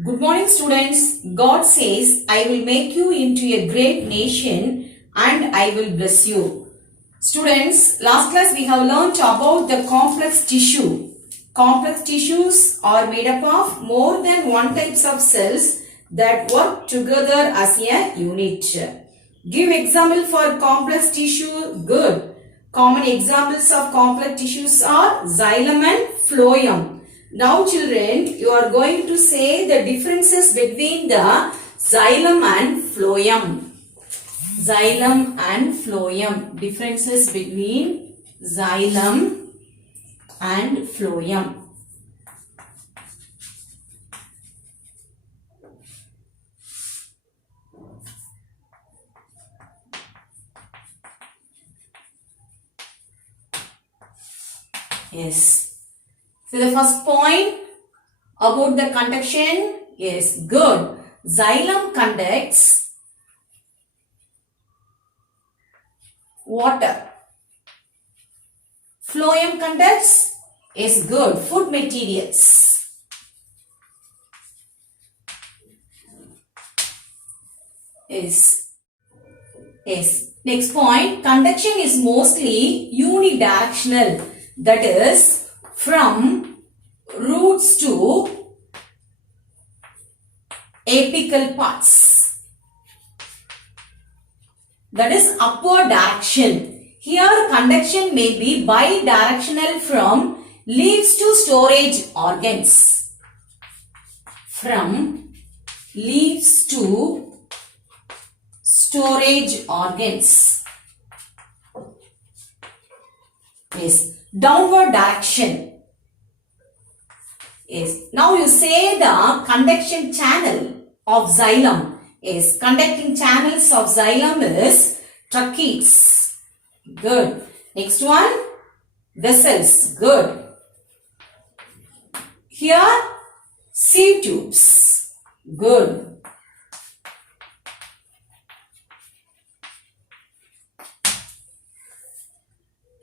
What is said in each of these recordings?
Good morning, students. God says, I will make you into a great nation and I will bless you. Students, last class we have learnt about the complex tissue. Complex tissues are made up of more than one types of cells that work together as a unit. Give example for complex tissue. Good. Common examples of complex tissues are xylem and phloem. Now children, you are going to say the differences between the xylem and phloem. Xylem and phloem. Differences between xylem and phloem. Yes. So the first point about the conduction is good. Xylem conducts water. Phloem conducts is good. Food materials. Yes. Next point, conduction is mostly unidirectional. That is, from roots to apical parts. That is upward direction. Here conduction may be bidirectional from leaves to storage organs. From leaves to storage organs. Yes. Downward direction. Yes. Now you say the conduction channel of xylem is conducting channels of xylem is tracheids. Good. Next one, vessels. Good. Here, sieve tubes. Good.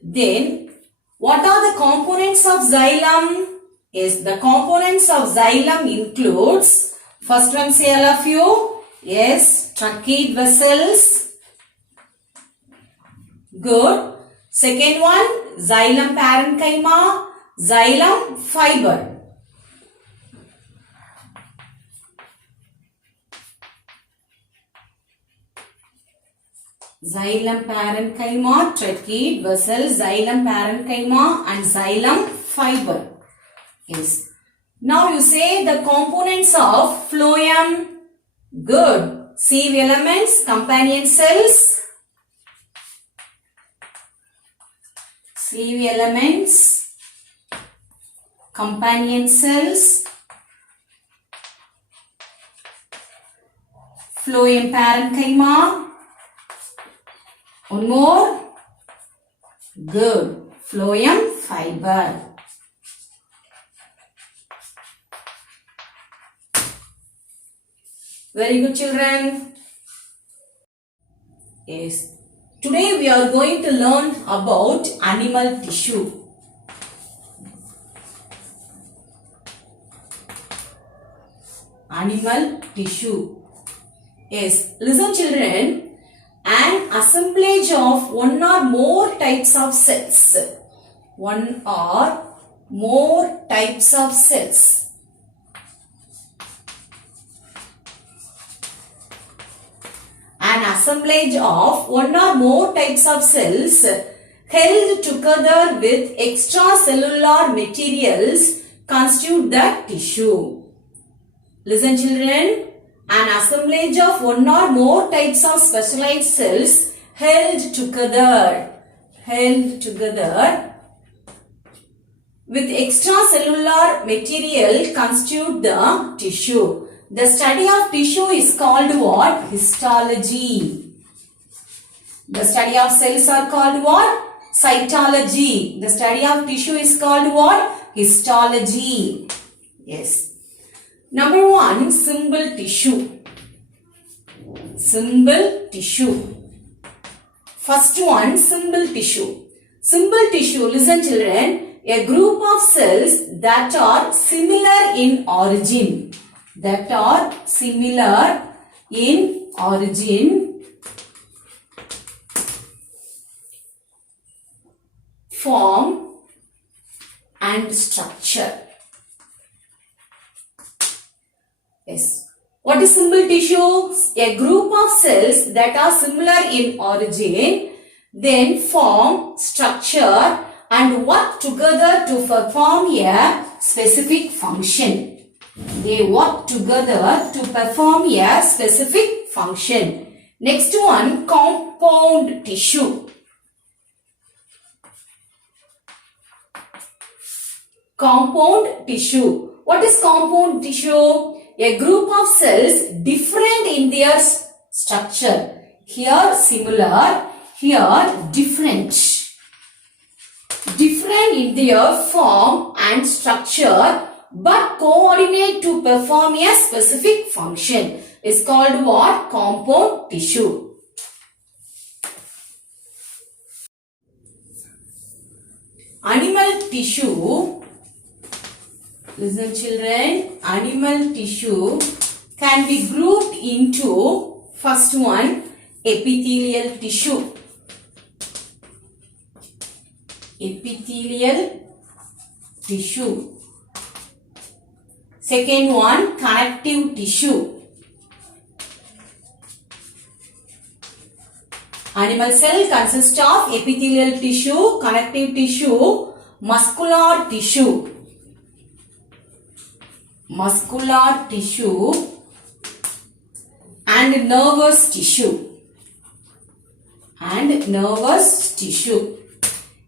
Then, what are the components of xylem? Yes, the components of xylem includes, first one say all of you, yes, tracheid vessels. Good. Second one, xylem parenchyma, xylem fiber. Xylem parenchyma, tracheid vessel, xylem parenchyma and xylem fiber. Yes. Now you say the components of phloem. Good. Sieve elements, companion cells. Sieve elements, companion cells. Phloem parenchyma. One more. Good. Phloem fiber. Very good, children. Yes. Today we are going to learn about animal tissue. Animal tissue. Yes. Listen, children. An assemblage of one or more types of cells. One or more types of cells. An assemblage of one or more types of cells held together with extracellular materials constitute the tissue. Listen, children. An assemblage of one or more types of specialized cells held together with extracellular material constitute the tissue. The study of tissue is called what? Histology. The study of cells are called what? Cytology. The study of tissue is called what? Histology. Yes. Number one, simple tissue. Simple tissue. First one, simple tissue. Simple tissue, listen children, a group of cells that are similar in origin. that are similar in origin, form and structure. Yes. What is simple tissue? A group of cells that are similar in origin, then form, structure and work together to perform a specific function. They work together to perform a specific function. Next one, compound tissue. Compound tissue. What is compound tissue? A group of cells different in their structure. Here similar, here different. Different in their form and structure but coordinate to perform a specific function is called what? Compound tissue. Animal tissue. Listen children, animal tissue can be grouped into first one, epithelial tissue. Epithelial tissue. Second one, connective tissue. Animal cell consists of epithelial tissue, connective tissue, muscular tissue. Muscular tissue and nervous tissue. And nervous tissue.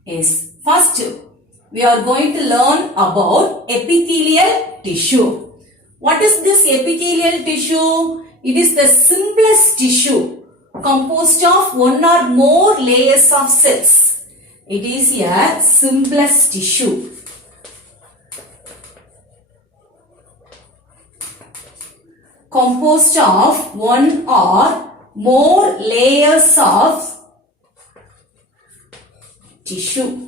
Yes. First, we are going to learn about epithelial tissue. What is this epithelial tissue? It is the simplest tissue composed of one or more layers of cells. It is a simplest tissue. Composed of one or more layers of tissue.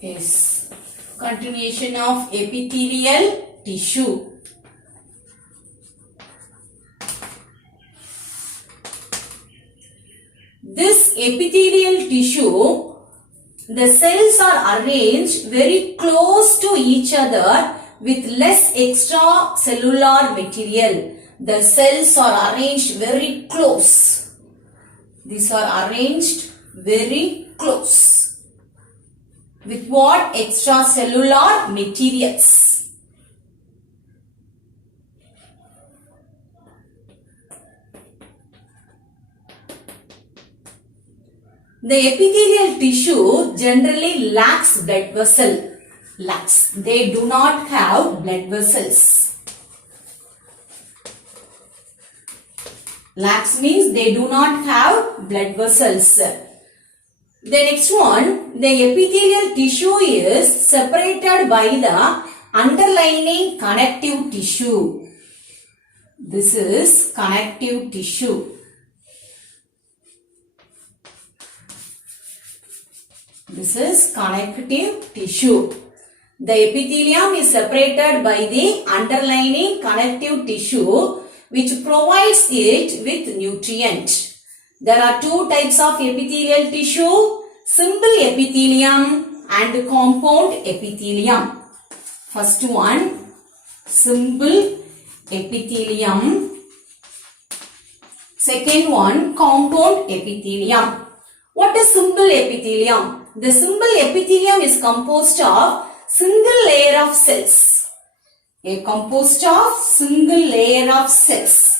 Yes. Continuation of epithelial tissue. This epithelial tissue, the cells are arranged very close to each other with less extracellular material. The cells are arranged very close. These are arranged very close. With what? Extracellular materials. The epithelial tissue generally lacks blood vessel. Lacks. They do not have blood vessels. Lacks means they do not have blood vessels. The next one, the epithelial tissue is separated by the underlying connective tissue. This is connective tissue. This is connective tissue. The epithelium is separated by the underlying connective tissue which provides it with nutrient. There are two types of epithelial tissue, simple epithelium and compound epithelium. First one, simple epithelium. Second one, compound epithelium. What is simple epithelium? The simple epithelium is composed of single layer of cells. Composed of single layer of cells.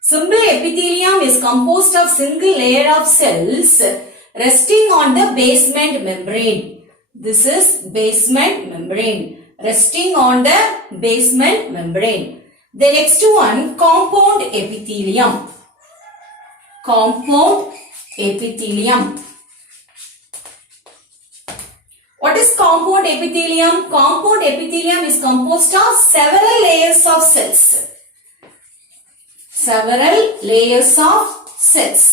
Simple epithelium is composed of single layer of cells resting on the basement membrane. This is basement membrane. Resting on the basement membrane. The next one, compound epithelium. Compound epithelium. What is compound epithelium? Compound epithelium is composed of several layers of cells. Several layers of cells.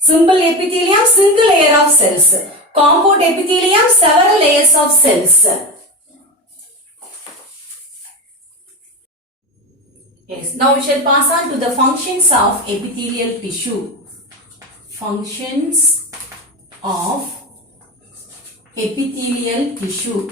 Simple epithelium, single layer of cells. Compound epithelium, several layers of cells. Yes, now we shall pass on to the functions of epithelial tissue. Functions of epithelial tissue.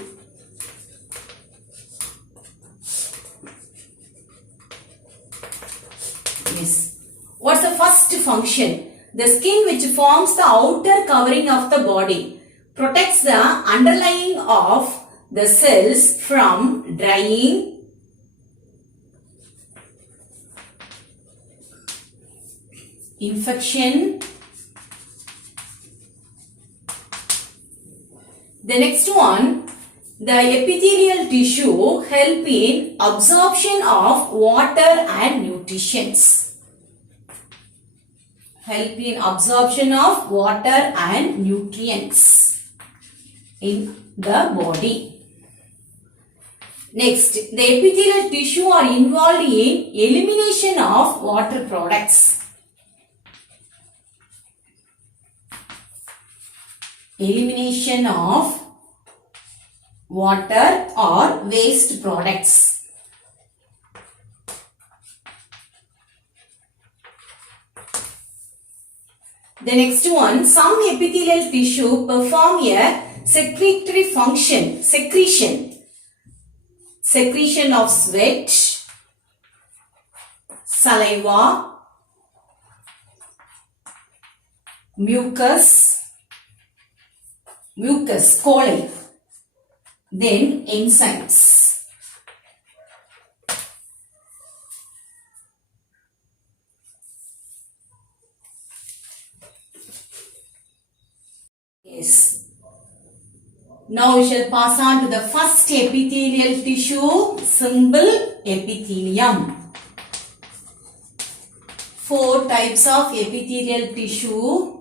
Yes. What's the first function? The skin which forms the outer covering of the body protects the underlying of the cells from drying, infection. The next one, the epithelial tissue help in absorption of water and nutrients. Help in absorption of water and nutrients in the body. Next, the epithelial tissue are involved in elimination of water products. Elimination of water or waste products. The next one, some epithelial tissue perform a secretory function, secretion of sweat, saliva, mucus, coli, then enzymes. Yes. Now we shall pass on to the first epithelial tissue, simple epithelium. 4 types of epithelial tissue.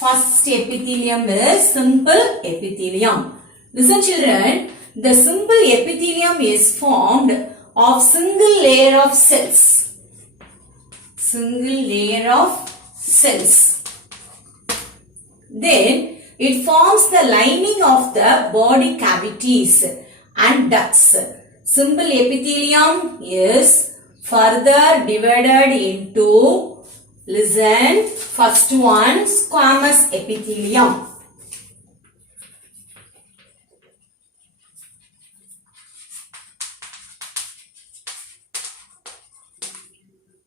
First epithelium is simple epithelium. Listen children, the simple epithelium is formed of single layer of cells. Single layer of cells. Then it forms the lining of the body cavities and ducts. Simple epithelium is further divided into, listen, first one, squamous epithelium.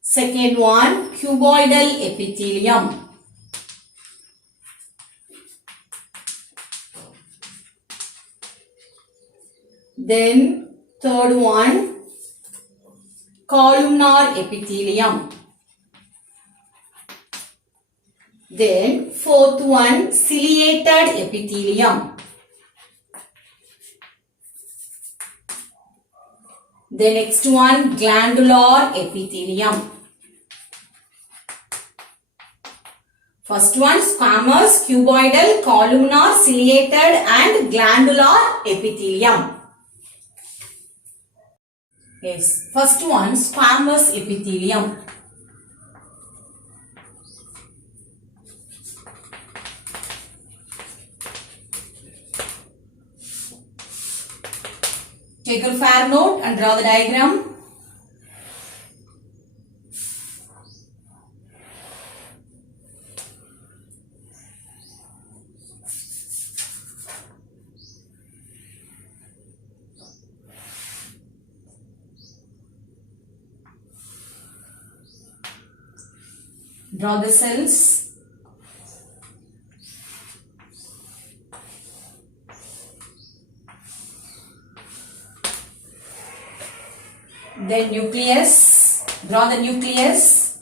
Second one, cuboidal epithelium. Then third one, columnar epithelium. Then fourth one, ciliated epithelium. The next one, glandular epithelium. First one, squamous, cuboidal, columnar, ciliated and glandular epithelium. Yes, first one, squamous epithelium. Take a fair note and draw the diagram. Draw the cells. Then nucleus. Draw the nucleus.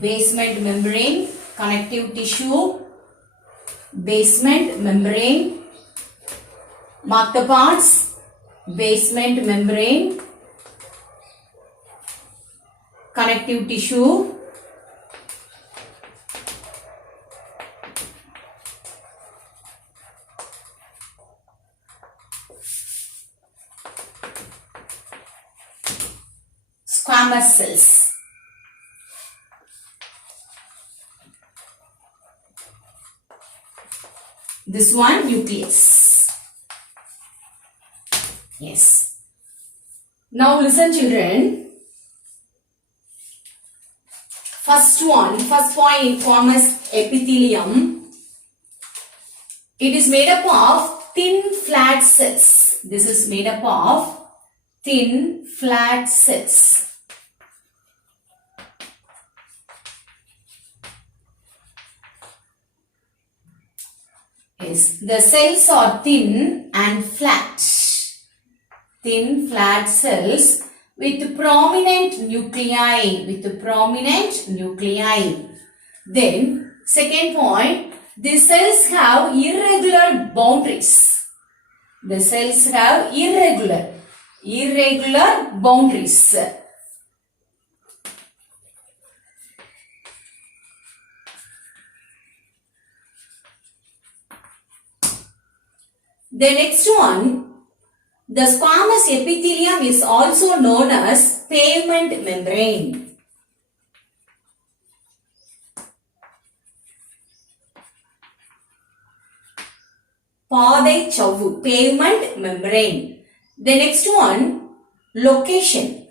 Basement membrane, connective tissue, basement membrane. Mark the parts. Basement membrane, connective tissue, squamous cells. This one, nucleus. Yes. Now listen children. First point in squamous epithelium. It is made up of thin flat cells. This is made up of thin flat cells. Yes, the cells are thin and flat. Thin flat cells with prominent nuclei. Then, second point, the cells have irregular boundaries. The cells have irregular boundaries. The next one, the squamous epithelium is also known as pavement membrane. Padai chavu, pavement membrane. The next one, location.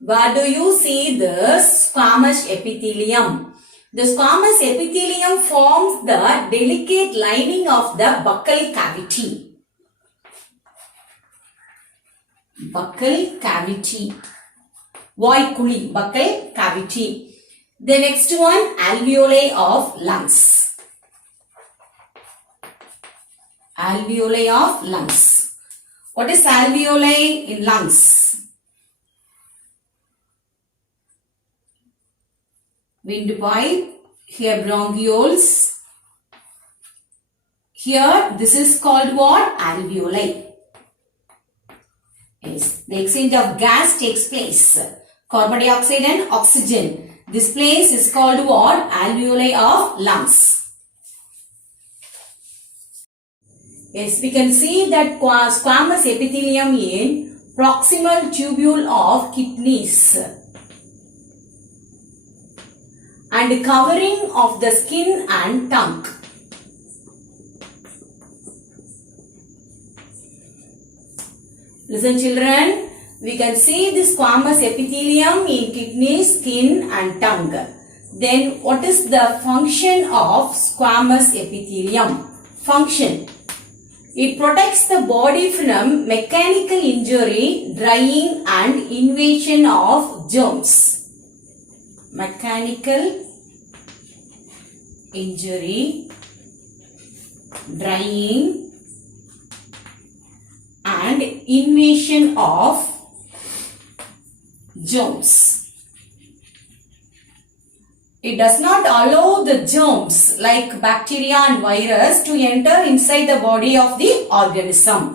Where do you see the squamous epithelium? The squamous epithelium forms the delicate lining of the buccal cavity. Buccal cavity. Voikuli, buccal cavity. The next one, alveoli of lungs. Alveoli of lungs. What is alveoli in lungs? Windpipe, here bronchioles. Here this is called what? Alveoli. Yes, the exchange of gas takes place. Carbon dioxide and oxygen. This place is called what? Alveoli of lungs. Yes, we can see that squamous epithelium in proximal tubule of kidneys and covering of the skin and tongue. Listen children, we can see this squamous epithelium in kidney, skin and tongue. Then what is the function of squamous epithelium? Function. It protects the body from mechanical injury, drying and invasion of germs. Mechanical injury, drying and invasion of germs. It does not allow the germs like bacteria and virus to enter inside the body of the organism.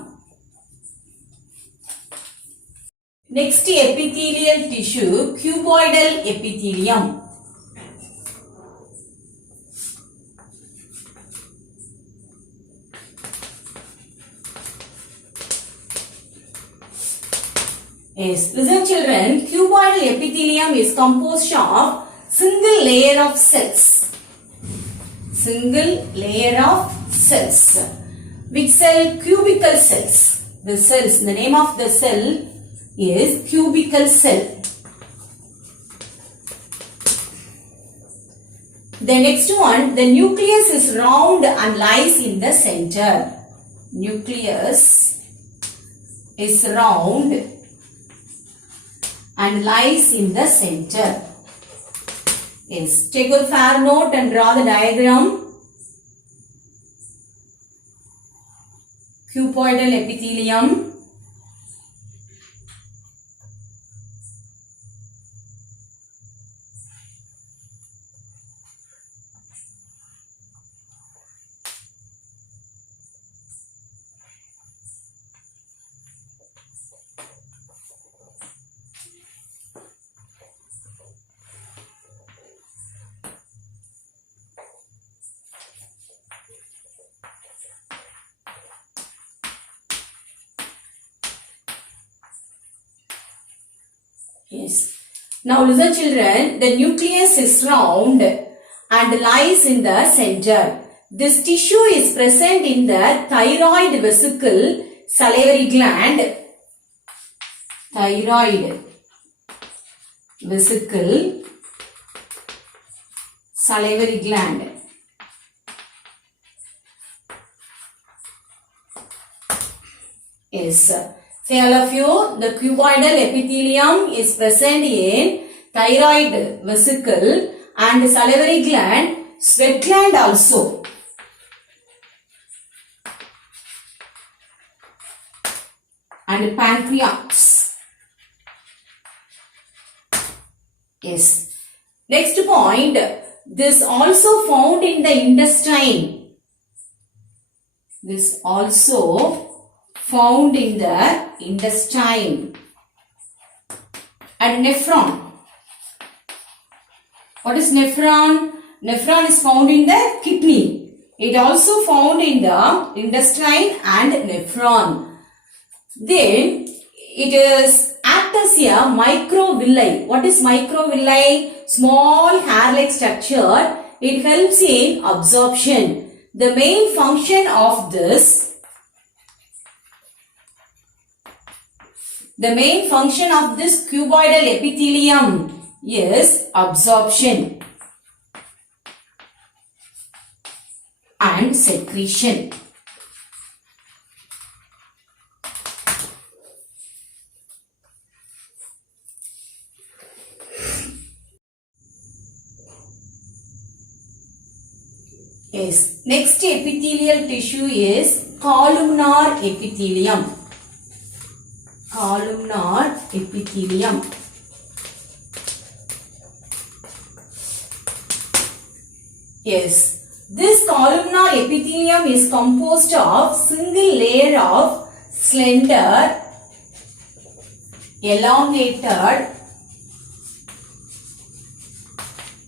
Next epithelial tissue, cuboidal epithelium. Yes, listen children, cuboidal epithelium is composed of single layer of cells. Single layer of cells. Which cell? Cubical cells. The cells, the name of the cell is cubical cell. The next one, the nucleus is round and lies in the center. Nucleus is round and lies in the center. Yes, take a fair note and draw the diagram. Cuboidal epithelium. Yes. Now listen children, the nucleus is round and lies in the center. This tissue is present in the thyroid vesicle, salivary gland, thyroid vesicle, salivary gland. Yes. Say all of you, the cuboidal epithelium is present in thyroid vesicle and salivary gland, sweat gland also. And pancreas. Yes. Next point, this also found in the intestine. This also found in the intestine. And nephron. What is nephron? Nephron is found in the kidney. It also found in the intestine and nephron. Then it is act as a microvilli. What is microvilli? Small hair-like structure. It helps in absorption. The main function of this cuboidal epithelium is absorption and secretion. Yes. Next epithelial tissue is columnar epithelium. Columnar epithelium. Yes. This columnar epithelium is composed of single layer of slender, elongated,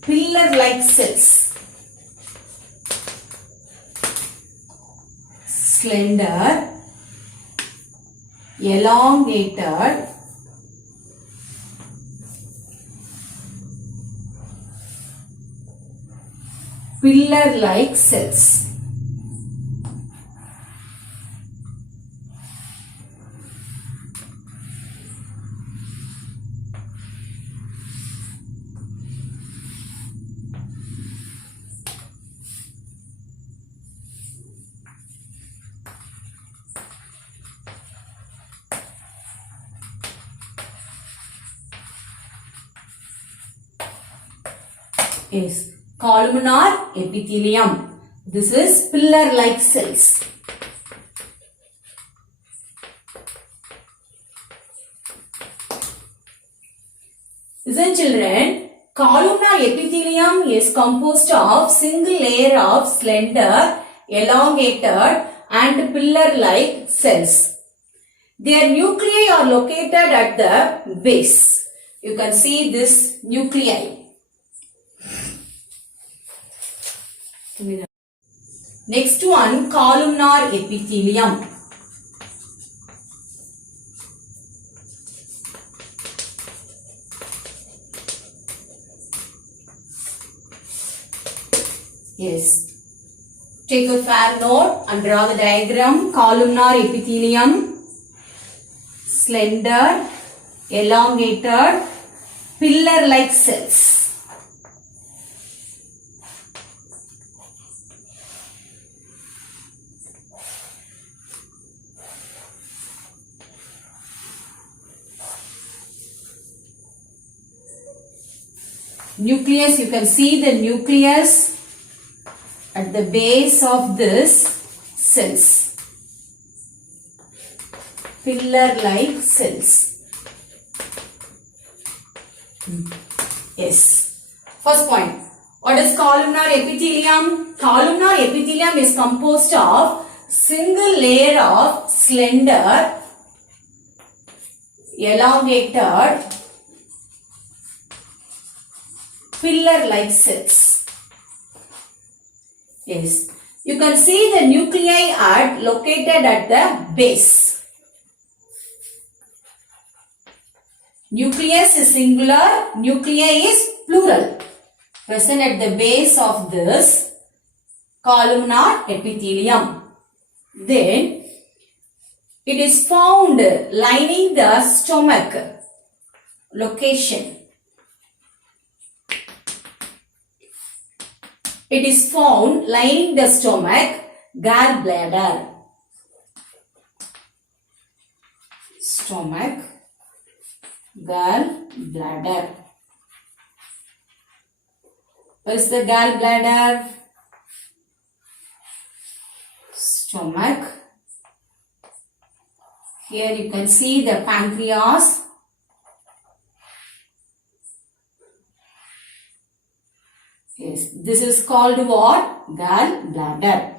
pillar-like cells. Slender, elongated, pillar-like cells. Yes, columnar epithelium. This is pillar-like cells. Listen children, columnar epithelium is composed of single layer of slender, elongated and pillar-like cells. Their nuclei are located at the base. You can see this nuclei. Next one, columnar epithelium. Yes. Take a fair note and draw the diagram. Columnar epithelium, slender, elongated, pillar-like cells. Nucleus, you can see the nucleus at the base of this cells. Pillar-like cells. Yes. First point. What is columnar epithelium? Columnar epithelium is composed of single layer of slender, elongated, pillar-like cells. Yes. You can see the nuclei are located at the base. Nucleus is singular, nuclei is plural. Present at the base of this columnar epithelium. Then it is found lining the stomach. Location. It is found lining the stomach, gallbladder. Stomach, gallbladder. What is the gallbladder? Stomach. Here you can see the pancreas. Yes, this is called what? Gallbladder.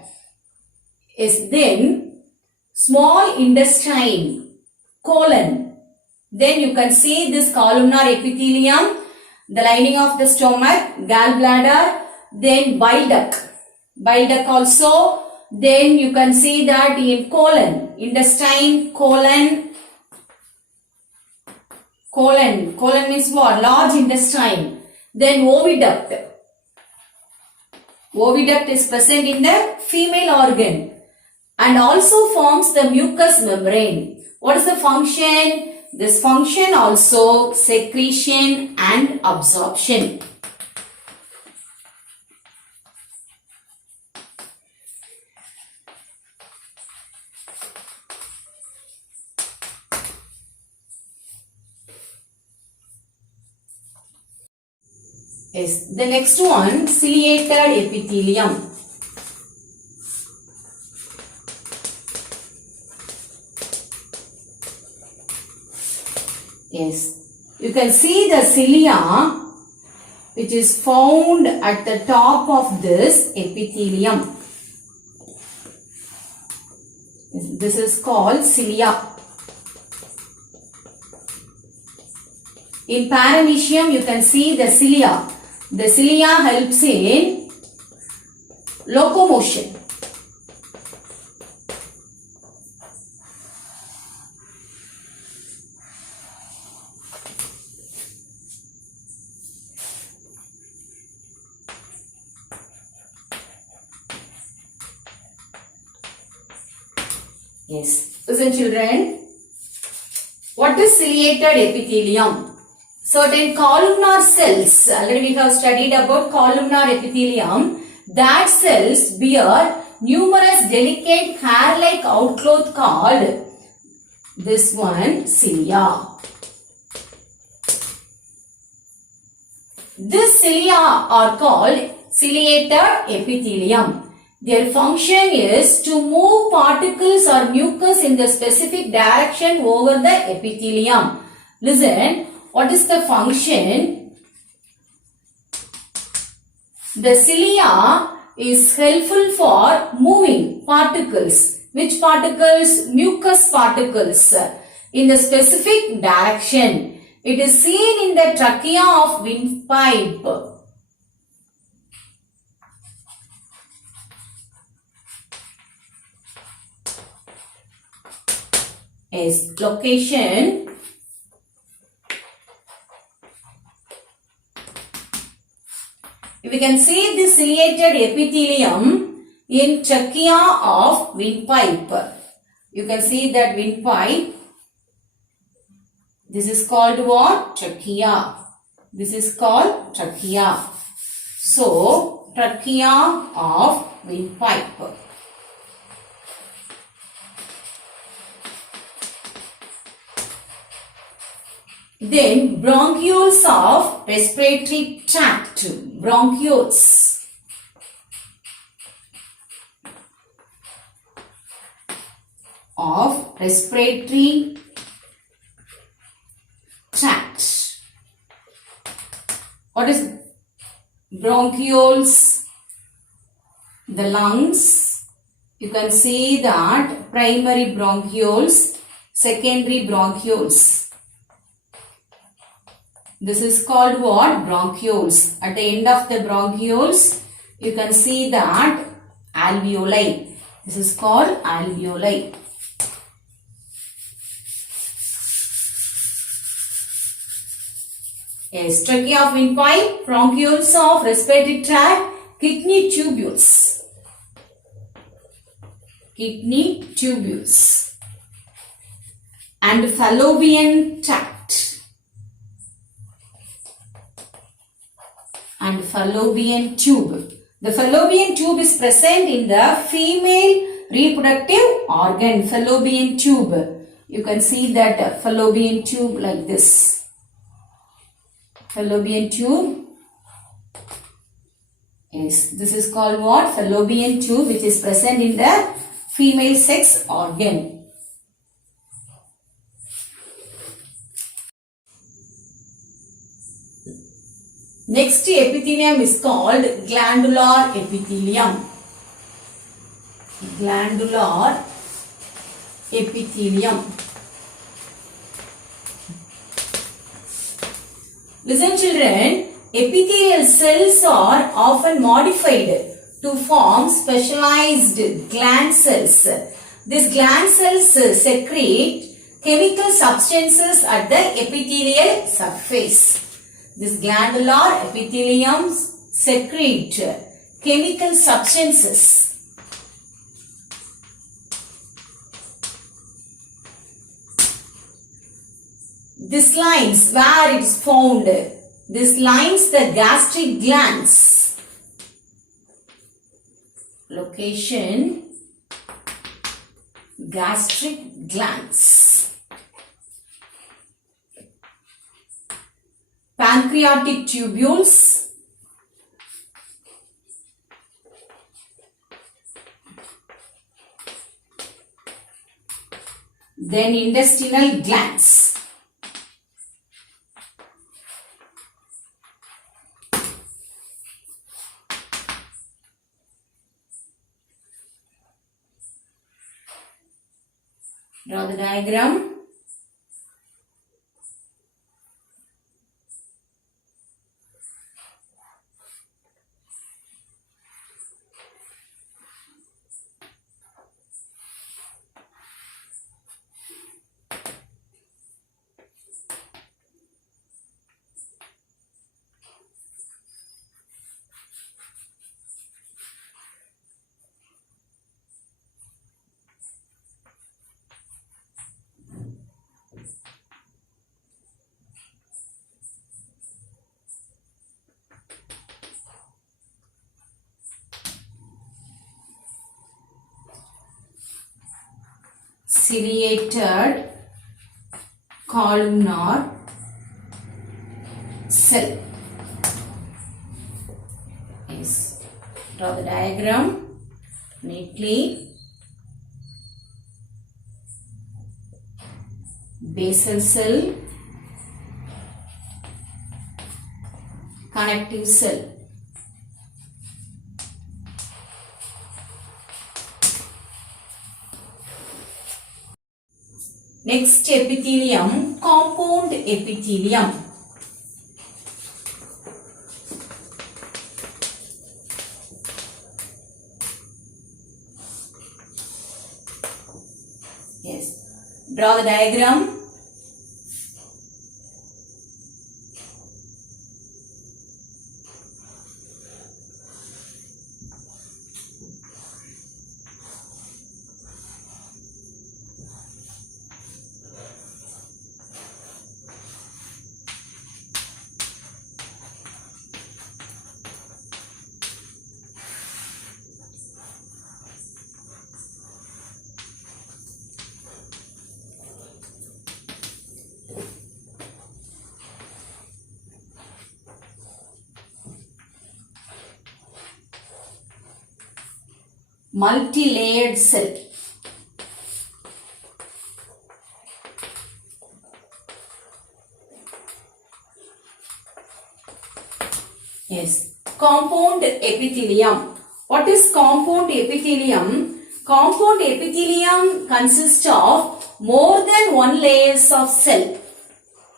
Yes, then small intestine, colon. Then you can see this columnar epithelium, the lining of the stomach, gallbladder, then bile duct. Bile duct also. Then you can see that in colon, intestine, colon. Colon means what? Large intestine. Then oviduct. Oviduct is present in the female organ and also forms the mucous membrane. What is the function? This function also secretion and absorption. Yes, the next one, ciliated epithelium. Yes, you can see the cilia which is found at the top of this epithelium. This is called cilia. In paramecium, you can see the cilia. The cilia helps in locomotion. Yes, listen children. What is ciliated epithelium? Certain columnar cells, already we have studied about columnar epithelium, that cells bear numerous delicate hair-like outgrowth called this one cilia. This cilia are called ciliated epithelium. Their function is to move particles or mucus in the specific direction over the epithelium. Listen. What is the function? The cilia is helpful for moving particles. Which particles? Mucus particles in the specific direction. It is seen in the trachea of windpipe. Yes, location. We can see the ciliated epithelium in trachea of windpipe. You can see that windpipe. This is called what? Trachea. This is called trachea. So, trachea of windpipe. Then bronchioles of respiratory tract. Bronchioles. Of respiratory tract. What is bronchioles? The lungs. You can see that primary bronchioles, secondary bronchioles. This is called what? Bronchioles. At the end of the bronchioles, you can see that alveoli. This is called alveoli. Yes, trachea of windpipe, bronchioles of respiratory tract, kidney tubules. Kidney tubules. And fallopian tract. And fallopian tube. The fallopian tube is present in the female reproductive organ. Fallopian tube. You can see that fallopian tube like this. Fallopian tube. Yes, this is called what? Fallopian tube, which is present in the female sex organ. Next epithelium is called glandular epithelium. Glandular epithelium. Listen children, epithelial cells are often modified to form specialized gland cells. These gland cells secrete chemical substances at the epithelial surface. This glandular epithelium secrete chemical substances. This lines where it is found. This lines the gastric glands. Location, gastric glands. Pancreatic tubules, then intestinal glands. Draw the diagram. Ciliated columnar cell. Yes. Draw the diagram neatly. Basal cell, connective cell. Next epithelium, compound epithelium. Yes. Draw the diagram. Multi-layered cell. Yes. Compound epithelium. What is compound epithelium? Compound epithelium consists of more than one layers of cell.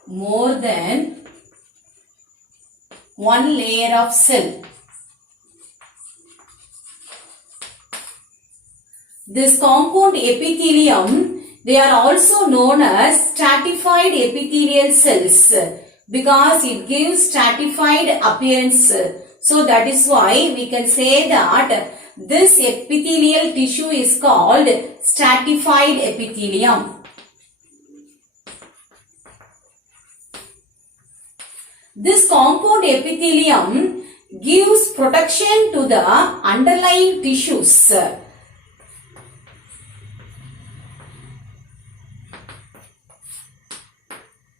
More than one layer of cell. This compound epithelium, they are also known as stratified epithelial cells. because it gives stratified appearance. So that is why we can say that this epithelial tissue is called stratified epithelium. This compound epithelium gives protection to the underlying tissues.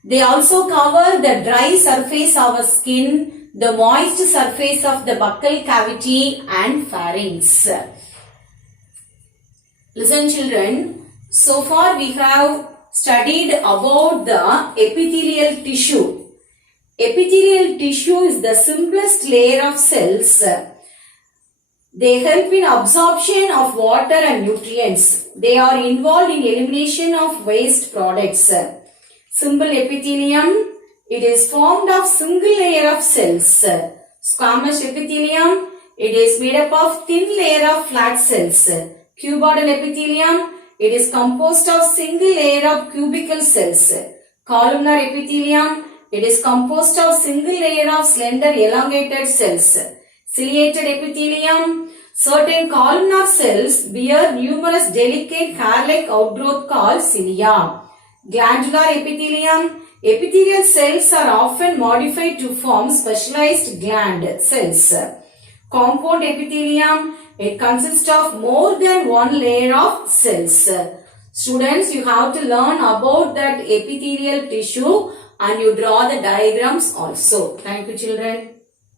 They also cover the dry surface of our skin, the moist surface of the buccal cavity and pharynx. Listen children, so far we have studied about the epithelial tissue. Epithelial tissue is the simplest layer of cells. They help in absorption of water and nutrients. They are involved in elimination of waste products. Simple epithelium, it is formed of single layer of cells. Squamous epithelium, it is made up of thin layer of flat cells. Cuboidal epithelium, it is composed of single layer of cubical cells. Columnar epithelium, it is composed of single layer of slender elongated cells. Ciliated epithelium, certain columnar cells bear numerous delicate hair-like outgrowth called cilia. Glandular epithelium, epithelial cells are often modified to form specialized gland cells. Compound epithelium, it consists of more than one layer of cells. Students, you have to learn about that epithelial tissue and you draw the diagrams also. Thank you children.